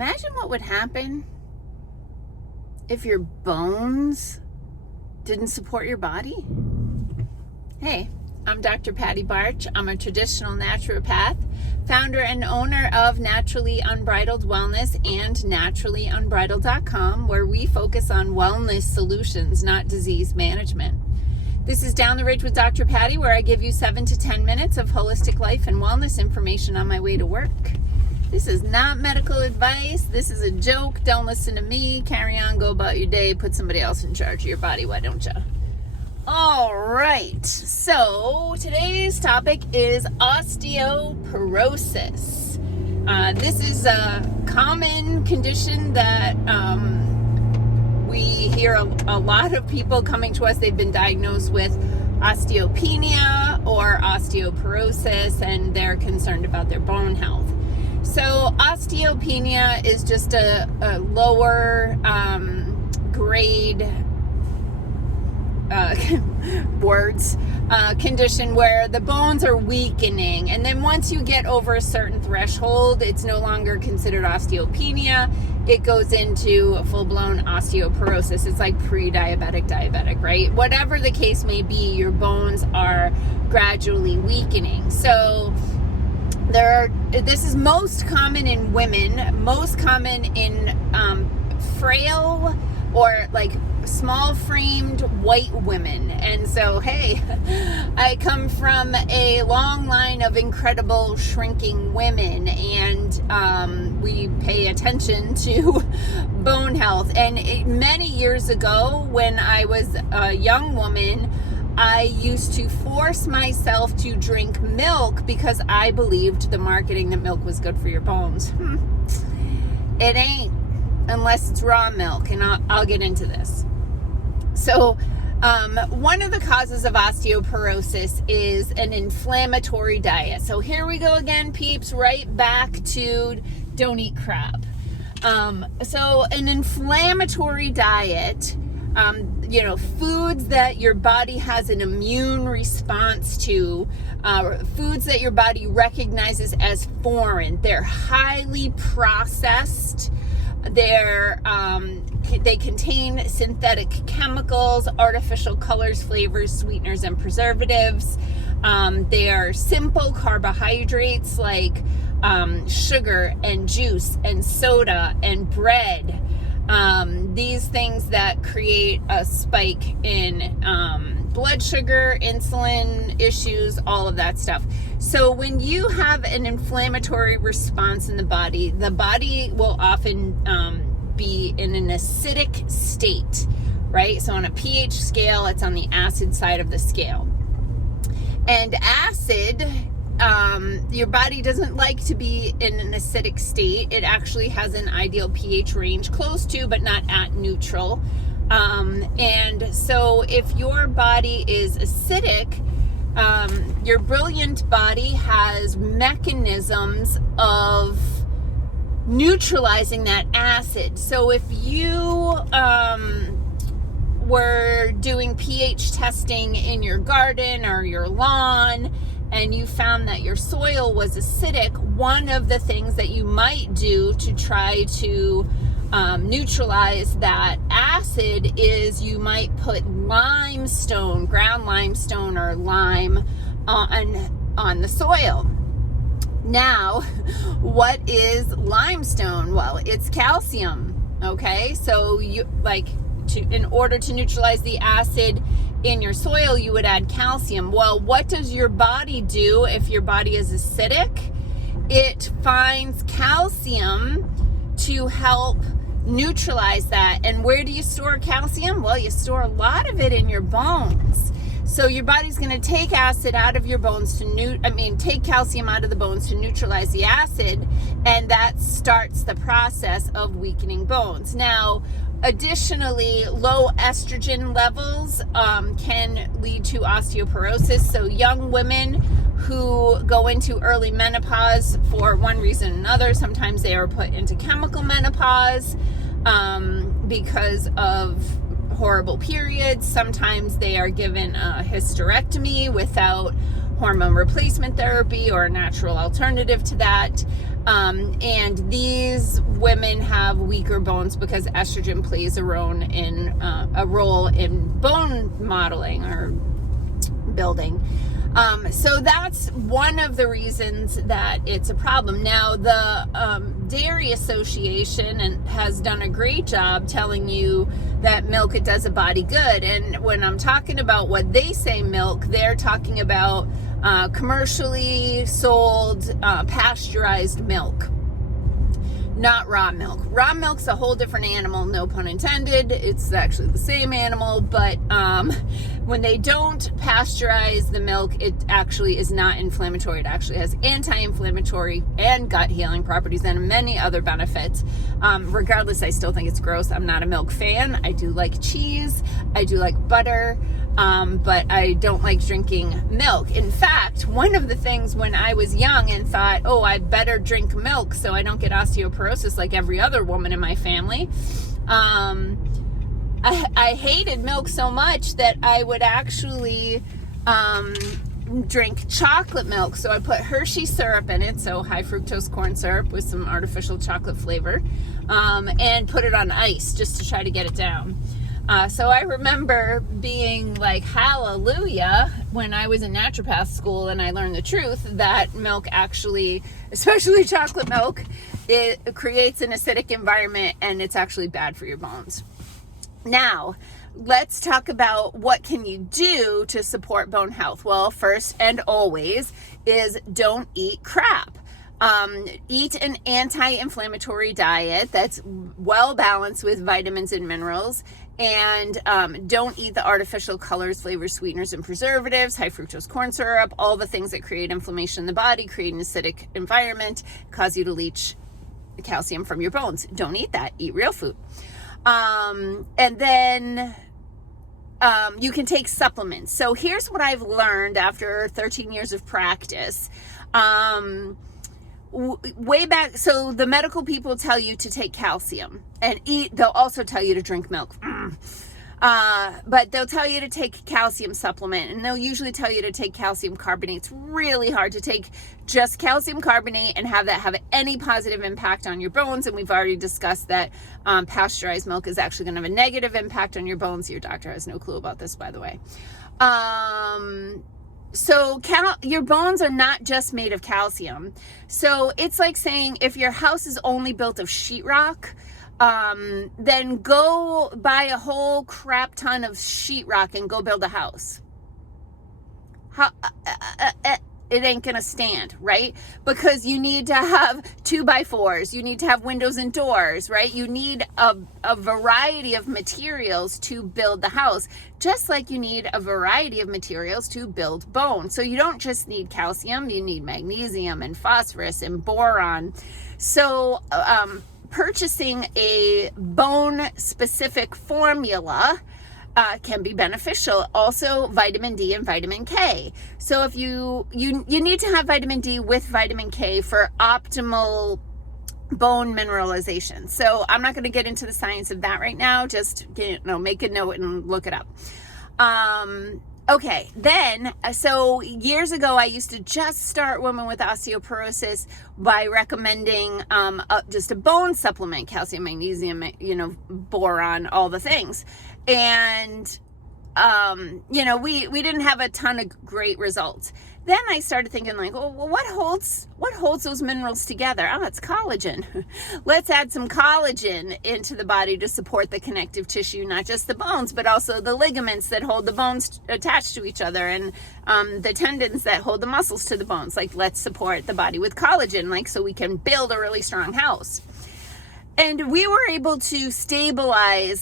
Imagine what would happen if your bones didn't support your body. Hey, I'm Dr. Patty Barch. I'm a traditional naturopath, founder and owner of Naturally Unbridled Wellness and naturallyunbridled.com, where we focus on wellness solutions, not disease management. This is Down the Ridge with Dr. Patty, where I give you 7 to 10 minutes of holistic life and wellness information on my way to work. This is not medical advice. This is a joke. Don't listen to me. Carry on, go about your day. Put somebody else in charge of your body. Why don't you? All right. So today's topic is osteoporosis. This is a common condition that we hear a lot of people coming to us. They've been diagnosed with osteopenia or osteoporosis, and they're concerned about their bone health. So osteopenia is just a lower grade condition where the bones are weakening, and then once you get over a certain threshold, it's no longer considered osteopenia. It goes into full-blown osteoporosis. It's like pre-diabetic, right? Whatever the case may be, your bones are gradually weakening. So this is most common in women, most common in frail or like small framed white women. And so, hey, I come from a long line of incredible shrinking women, and we pay attention to bone health. And many years ago, when I was a young woman, I used to force myself to drink milk because I believed the marketing that milk was good for your bones. It ain't, unless it's raw milk, and I'll get into this. So one of the causes of osteoporosis is an inflammatory diet. So here we go again, peeps, right back to don't eat crap. So an inflammatory diet, foods that your body has an immune response to, foods that your body recognizes as foreign. They're highly processed. They contain synthetic chemicals, artificial colors, flavors, sweeteners, and preservatives. They are simple carbohydrates like sugar and juice and soda and bread. These things that create a spike in blood sugar, insulin issues, all of that stuff. So when you have an inflammatory response in the body will often be in an acidic state, right? So on a pH scale, it's on the acid side of the scale. And acid, your body doesn't like to be in an acidic state. It actually has an ideal pH range close to, but not at neutral. And so if your body is acidic, your brilliant body has mechanisms of neutralizing that acid. So if you were doing pH testing in your garden or your lawn, and you found that your soil was acidic, one of the things that you might do to try to neutralize that acid is you might put limestone, ground limestone or lime on the soil. Now, what is limestone? Well, it's calcium. Okay, so in order to neutralize the acid in your soil, you would add calcium. Well, what does your body do if your body is acidic? It finds calcium to help neutralize that. And where do you store calcium? Well, you store a lot of it in your bones. So your body's going to take acid out of your bones take calcium out of the bones to neutralize the acid, and that starts the process of weakening bones. Now, additionally, low estrogen levels can lead to osteoporosis. So young women who go into early menopause for one reason or another, sometimes they are put into chemical menopause because of horrible periods. Sometimes they are given a hysterectomy without hormone replacement therapy or a natural alternative to that. And these women have weaker bones because estrogen plays a role in bone modeling or building. So that's one of the reasons that it's a problem. Now, the Dairy Association has done a great job telling you that milk, it does a body good. And when I'm talking about what they say milk, they're talking about commercially sold pasteurized milk, not raw milk. Raw milk's a whole different animal, no pun intended. It's actually the same animal, but when they don't pasteurize the milk, it actually is not inflammatory. It actually has anti-inflammatory and gut healing properties and many other benefits. Regardless, I still think it's gross. I'm not a milk fan. I do like cheese. I do like butter. But I don't like drinking milk. In fact, one of the things when I was young and thought, oh, I better drink milk so I don't get osteoporosis like every other woman in my family, I hated milk so much that I would actually drink chocolate milk. So I put Hershey syrup in it, so high fructose corn syrup with some artificial chocolate flavor, and put it on ice just to try to get it down. So I remember being like, hallelujah, when I was in naturopath school and I learned the truth that milk actually, especially chocolate milk, it creates an acidic environment and it's actually bad for your bones. Now, let's talk about what can you do to support bone health. Well, first and always is don't eat crap. Eat an anti-inflammatory diet that's well balanced with vitamins and minerals, and don't eat the artificial colors, flavors, sweeteners, and preservatives, high fructose corn syrup, all the things that create inflammation in the body, create an acidic environment, cause you to leach the calcium from your bones. Don't eat that. Eat real food. And then you can take supplements. So here's what I've learned after 13 years of practice. Way back, so the medical people tell you to take calcium and eat. They'll also tell you to drink milk. But they'll tell you to take calcium supplement, and they'll usually tell you to take calcium carbonate. It's really hard to take just calcium carbonate and have that have any positive impact on your bones. And we've already discussed that pasteurized milk is actually going to have a negative impact on your bones. Your doctor has no clue about this, by the way. So your bones are not just made of calcium. So it's like saying if your house is only built of sheetrock, then go buy a whole crap ton of sheetrock and go build a house. It ain't gonna stand, right? Because you need to have 2x4s, you need to have windows and doors, right? You need a variety of materials to build the house, just like you need a variety of materials to build bone. So you don't just need calcium, you need magnesium and phosphorus and boron. So purchasing a bone specific formula can be beneficial. Also, vitamin D and vitamin K. So if you need to have vitamin D with vitamin K for optimal bone mineralization. So I'm not going to get into the science of that right now. Just make a note and look it up. Okay, then, so years ago, I used to just start women with osteoporosis by recommending just a bone supplement, calcium, magnesium, boron, all the things. And, we didn't have a ton of great results. Then I started thinking like, well, what holds those minerals together? Oh, it's collagen. Let's add some collagen into the body to support the connective tissue, not just the bones, but also the ligaments that hold the bones attached to each other, and the tendons that hold the muscles to the bones. Like, let's support the body with collagen, so we can build a really strong house. And we were able to stabilize